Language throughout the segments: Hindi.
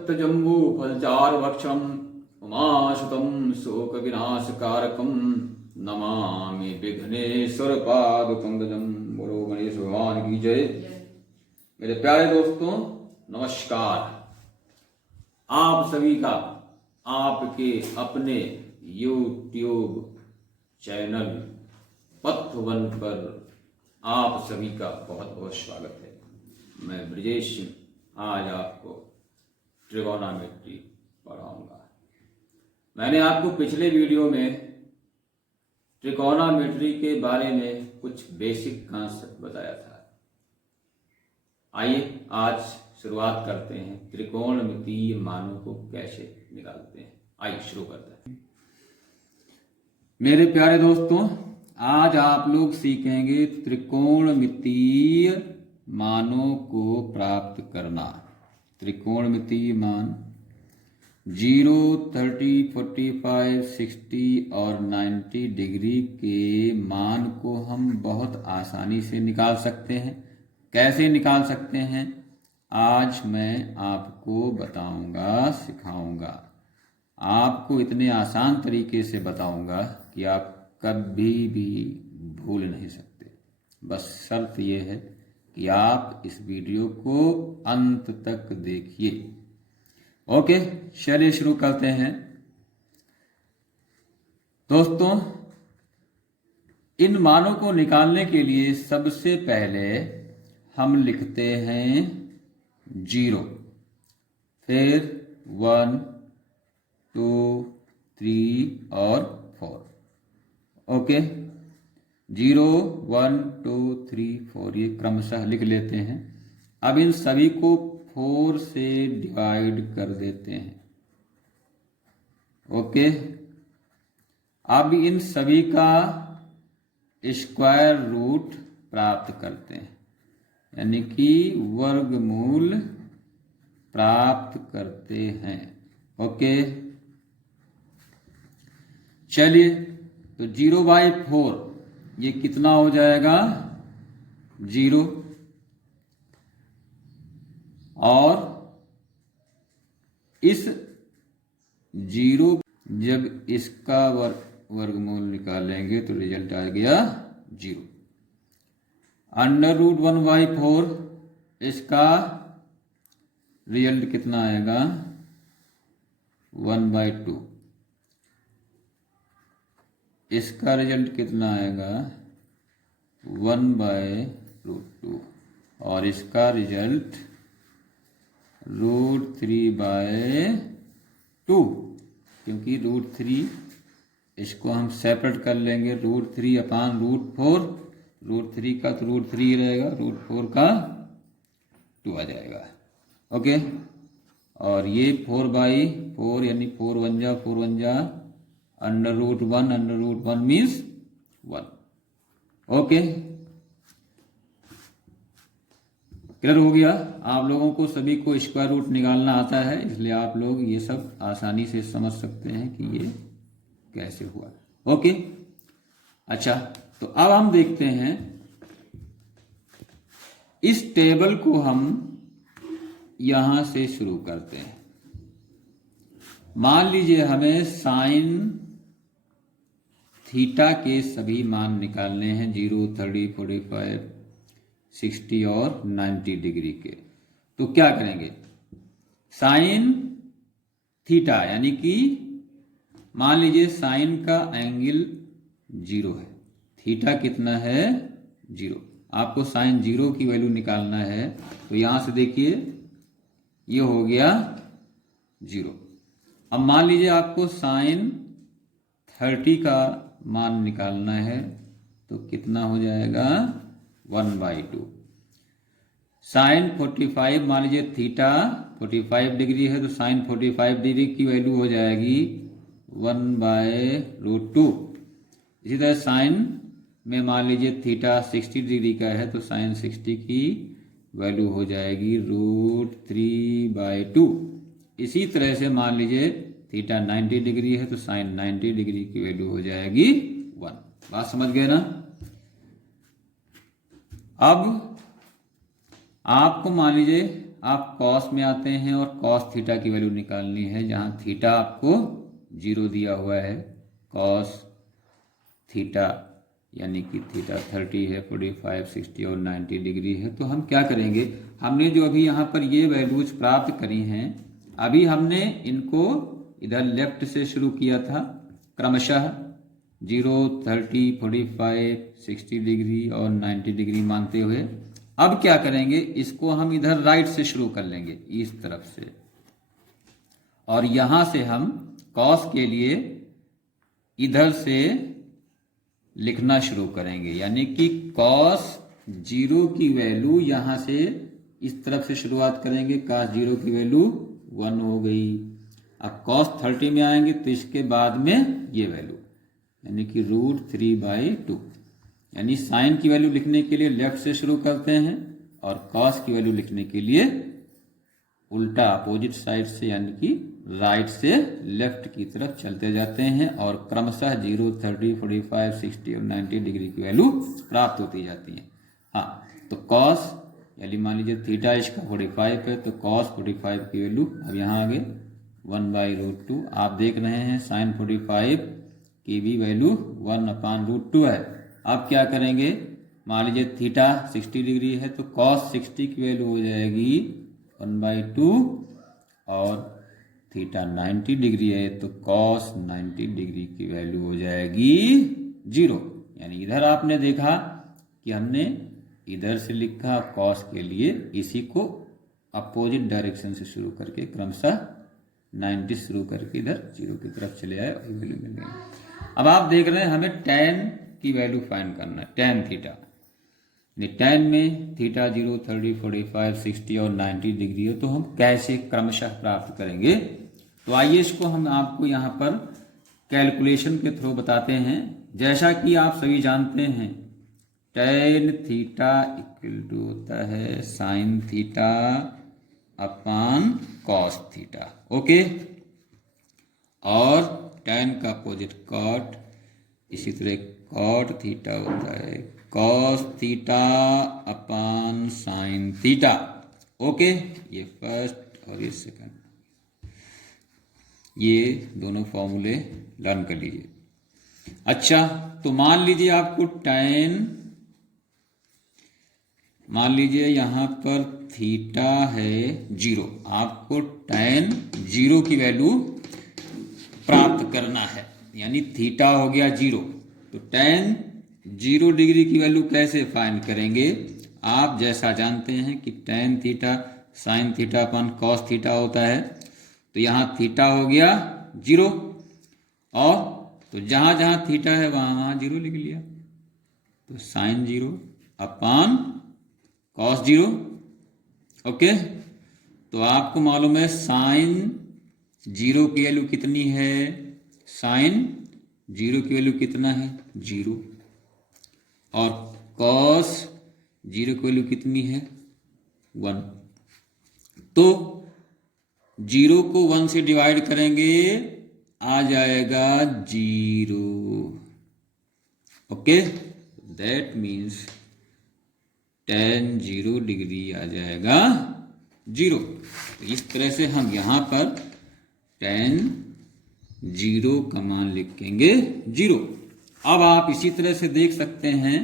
कदत्तजम्बू फलचारुभक्षम् उमासुतं शोकविनाशकारकं नमामि विघ्नेश्वरपादपङ्कजं। बोलो गणेश भगवान की जय। मेरे प्यारे दोस्तों नमस्कार। आप सभी का आपके अपने YouTube चैनल पथ1 पर आप सभी का बहुत बहुत स्वागत है। मैं ब्रजेश सिंह आज आपको ट्रिगोनोमेट्री पढ़ाऊंगा। मैंने आपको पिछले वीडियो में ट्रिगोनोमेट्री के बारे में कुछ बेसिक कॉन्सेप्ट बताया था। आइए आज शुरुआत करते हैं, त्रिकोणमितीय मानों को कैसे निकालते हैं। आइए शुरू करते हैं। मेरे प्यारे दोस्तों आज आप लोग सीखेंगे त्रिकोणमितीय मानों को प्राप्त करना। त्रिकोणमितीय मान 0, 30, 45, 60 और 90 डिग्री के मान को हम बहुत आसानी से निकाल सकते हैं। कैसे निकाल सकते हैं आज मैं आपको बताऊंगा, सिखाऊंगा। आपको इतने आसान तरीके से बताऊंगा कि आप कभी भी भूल नहीं सकते। बस शर्त यह है कि आप इस वीडियो को अंत तक देखिए। ओके, चलिए शुरू करते हैं। दोस्तों इन मानों को निकालने के लिए सबसे पहले हम लिखते हैं 0, फिर 1, 2, 3 और 4। ओके, 0, 1, 2, 3, 4 ये क्रमशः लिख लेते हैं। अब इन सभी को 4 से डिवाइड कर देते हैं। ओके, अब इन सभी का स्क्वायर रूट प्राप्त करते हैं, यानी कि वर्गमूल प्राप्त करते हैं। ओके, चलिए तो 0/4 ये कितना हो जाएगा 0, और इस 0 जब इसका वर्गमूल निकालेंगे तो रिजल्ट आ गया 0। √1/4 इसका रिजल्ट कितना आएगा 1/2। इसका रिजल्ट कितना आएगा 1/√2 और इसका रिजल्ट √3/2, क्योंकि √3 इसको हम सेपरेट कर लेंगे। √3/√4, √3 का तो √3 रहेगा, √4 का 2 आ जाएगा। ओके, और ये 4/4 यानी 4 1 जा 4 1 जा √1 मीन्स 1। ओके, क्लियर हो गया। आप लोगों को सभी को स्क्वायर रूट निकालना आता है, इसलिए आप लोग ये सब आसानी से समझ सकते हैं कि ये कैसे हुआ। ओके, अच्छा तो अब हम देखते हैं इस टेबल को हम यहां से शुरू करते हैं। मान लीजिए हमें साइन थीटा के सभी मान निकालने हैं 0, 30, 45, 60 और 90 डिग्री के। तो क्या करेंगे, साइन थीटा यानी कि मान लीजिए साइन का एंगल 0 है, थीटा कितना है 0। आपको साइन 0 की वैल्यू निकालना है, तो यहां से देखिए ये हो गया 0। अब मान लीजिए आपको साइन 30 का मान निकालना है, तो कितना हो जाएगा 1/2। साइन 45 मान लीजिए थीटा 45 डिग्री है, तो साइन 45 डिग्री की वैल्यू हो जाएगी 1/√2। इसी तरह साइन में मान लीजिए थीटा 60 डिग्री का है, तो साइन 60 की वैल्यू हो जाएगी √3/2। इसी तरह से मान लीजिए थीटा 90 डिग्री है, तो साइन 90 डिग्री की वैल्यू हो जाएगी 1। बात समझ गए ना। अब आपको मान लीजिए आप कॉस में आते हैं और कॉस थीटा की वैल्यू निकालनी है, जहाँ थीटा आपको 0 दिया हुआ है। कॉस थीटा यानी कि थीटा 30 है, 45, 60 और 90 डिग्री है। तो हम क्या करेंगे, हमने जो अभी यहाँ पर ये वैल्यूज प्राप्त करी हैं, अभी हमने इनको इधर लेफ्ट से शुरू किया था क्रमशः 0, 30, 45, 60 डिग्री और 90 डिग्री मानते हुए। अब क्या करेंगे, इसको हम इधर राइट से शुरू कर लेंगे, इस तरफ से, और यहां से हम कॉस के लिए इधर से लिखना शुरू करेंगे, यानी कि कॉस 0 की वैल्यू यहां से इस तरफ से शुरुआत करेंगे। कॉस 0 की वैल्यू 1 हो गई। अब कॉस 30 में आएंगे तो इसके बाद में ये वैल्यू, यानी कि √3/2, यानी साइन की वैल्यू लिखने के लिए लेफ्ट से शुरू करते हैं और कॉस की वैल्यू लिखने के लिए उल्टा अपोजिट साइड से, यानी कि राइट से लेफ्ट की तरफ चलते जाते हैं और क्रमशः 0, 30, 45, 60 और 90 डिग्री की वैल्यू प्राप्त होती जाती है। हाँ, तो कॉस यानी मान लीजिए थीटा इसका 45 है, तो कॉस 45 की वैल्यू अब यहाँ आ गए 1/√2। आप देख रहे हैं साइन 45 की भी वैल्यू 1/√2 है। अब क्या करेंगे, मान लीजिए थीटा 60 डिग्री है तो कॉस 60 की वैल्यू हो जाएगी 1/2, और थीटा 90 डिग्री है तो कॉस 90 डिग्री की वैल्यू हो जाएगी 0। यानी इधर आपने देखा कि हमने इधर से लिखा कॉस के लिए, इसी को अपोजिट डायरेक्शन से शुरू करके क्रमशः 90 शुरू करके इधर 0 की तरफ चले आए और वैल्यू मिल गई। अब आप देख रहे हैं हमें tan की वैल्यू फाइंड करना है, tan थीटा। tan में थीटा 0, 30, 45, 60 और 90 डिग्री है, तो हम कैसे क्रमशः प्राप्त करेंगे। तो आइए इसको हम आपको यहाँ पर कैलकुलेशन के थ्रू बताते हैं। जैसा कि आप सभी जानते हैं tan थीटा इक्वल टू होता है sine theta upon cos theta, okay. और tan का अपोजिट कॉट, इसी तरह कॉट थीटा होता है cos theta upon sine theta, okay. ये फर्स्ट और ये सेकंड, ये दोनों फॉर्मूले लर्न कर लीजिए। अच्छा, तो मान लीजिए आपको मान लीजिए यहाँ पर थीटा है 0, आपको tan 0 की वैल्यू प्राप्त करना है, यानी थीटा हो गया 0, तो tan 0 डिग्री की वैल्यू कैसे फाइंड करेंगे। आप जैसा जानते हैं कि tan थीटा साइन थीटा अपन कॉस थीटा होता है, तो यहाँ थीटा हो गया 0, और तो जहाँ जहाँ थीटा है वहाँ वहाँ 0 लिख लिया, तो साइन 0 अपान कॉस 0, ओके। तो आपको मालूम है साइन 0 की वैल्यू कितनी है, साइन 0 की वैल्यू कितना है 0, और कॉस 0 की वैल्यू कितनी है 1। तो 0 को 1 से डिवाइड करेंगे, आ जाएगा 0, okay. That means tan 0 degree आ जाएगा 0। तो इस तरह से हम यहाँ पर tan 0 का मान लिखेंगे 0। अब आप इसी तरह से देख सकते हैं,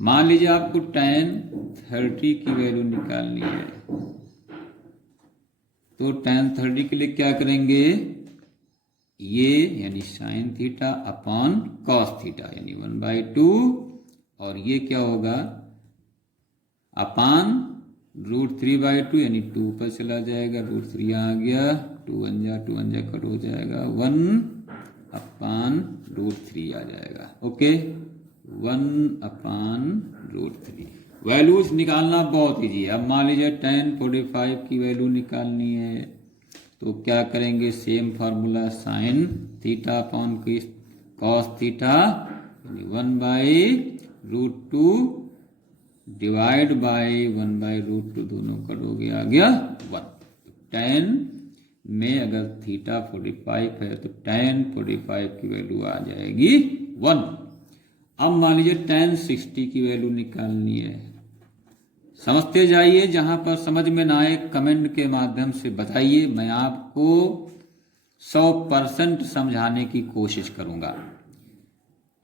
मान लीजिए आपको tan 30 की वैल्यू निकालनी है, तो tan 30 के लिए क्या करेंगे, ये यानी sine theta upon cos theta यानी 1/2, और ये क्या होगा अपान √3/2 यानी 2 पर चला जाएगा, √3 आ गया, 2 1 जा कट हो जाएगा, 1 अपान √3 आ जाएगा, ओके। 1 अपान √3 वैल्यूज निकालना बहुत ईजी है। अब मान लीजिए tan 45 की वैल्यू निकालनी है, तो क्या करेंगे, same formula sine theta upon cos theta यानी 1/√2 डिवाइड बाय 1/√2, दोनों कटोगे आ गया 1। tan में अगर थीटा 45 है तो tan 45 की वैल्यू आ जाएगी 1। अब मान लीजिए tan 60 की वैल्यू निकालनी है, समझते जाइए, जहां पर समझ में ना आए कमेंट के माध्यम से बताइए, मैं आपको 100% समझाने की कोशिश करूंगा।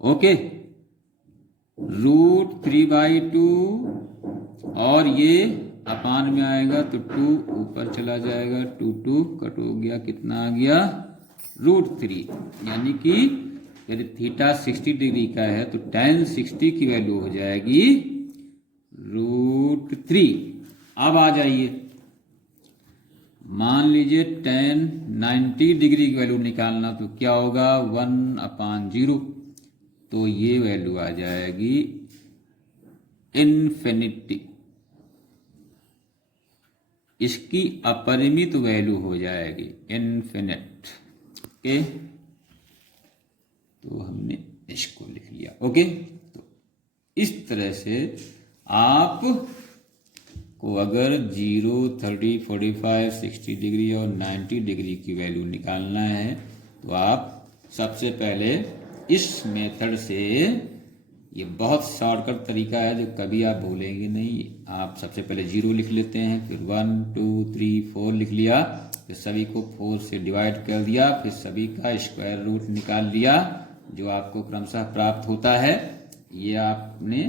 ओके, √3/2 और ये अपान में आएगा तो 2 ऊपर चला जाएगा, 2 कट हो गया, कितना आ गया √3। यानी कि यदि थीटा 60 डिग्री का है तो tan 60 की वैल्यू हो जाएगी √3। अब आ जाइए, मान लीजिए tan 90 डिग्री की वैल्यू निकालना, तो क्या होगा 1/0, तो ये वैल्यू आ जाएगी इन्फिनिटी। इसकी अपरिमित वैल्यू हो जाएगी इन्फिनिट। ओके, तो हमने इसको लिख लिया। ओके, तो इस तरह से आप को अगर 0, 30, 45, 60 डिग्री और 90 डिग्री की वैल्यू निकालना है तो आप सबसे पहले इस मेथड से, ये बहुत शॉर्टकट तरीका है जो कभी आप भूलेंगे नहीं। आप सबसे पहले 0 लिख लेते हैं, फिर 1, 2, 3, 4 लिख लिया, फिर सभी को 4 से डिवाइड कर दिया, फिर सभी का स्क्वायर रूट निकाल लिया, जो आपको क्रमशः प्राप्त होता है। ये आपने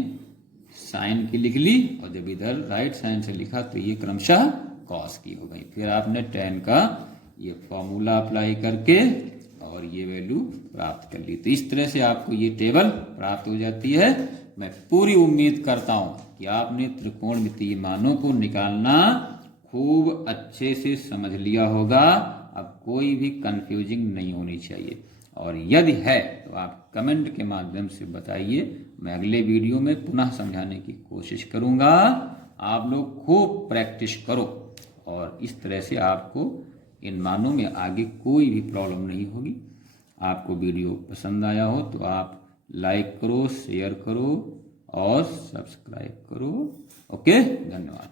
साइन की लिख ली, और जब इधर राइट साइन से लिखा तो ये क्रमशः कॉस की हो गई। फिर आपने tan का ये फॉर्मूला अप्लाई करके और ये वैल्यू प्राप्त कर ली। तो इस तरह से आपको ये टेबल प्राप्त हो जाती है। मैं पूरी उम्मीद करता हूं कि आपने त्रिकोणमितीय मानों को निकालना खूब अच्छे से समझ लिया होगा। अब कोई भी कंफ्यूजिंग नहीं होनी चाहिए, और यदि है तो आप कमेंट के माध्यम से बताइए, मैं अगले वीडियो में पुनः समझाने की कोशिश करूंगा। आप लोग खूब प्रैक्टिस करो, और इस तरह से आपको इन मानों में आगे कोई भी प्रॉब्लम नहीं होगी। आपको वीडियो पसंद आया हो तो आप लाइक करो, शेयर करो और सब्सक्राइब करो। ओके, धन्यवाद।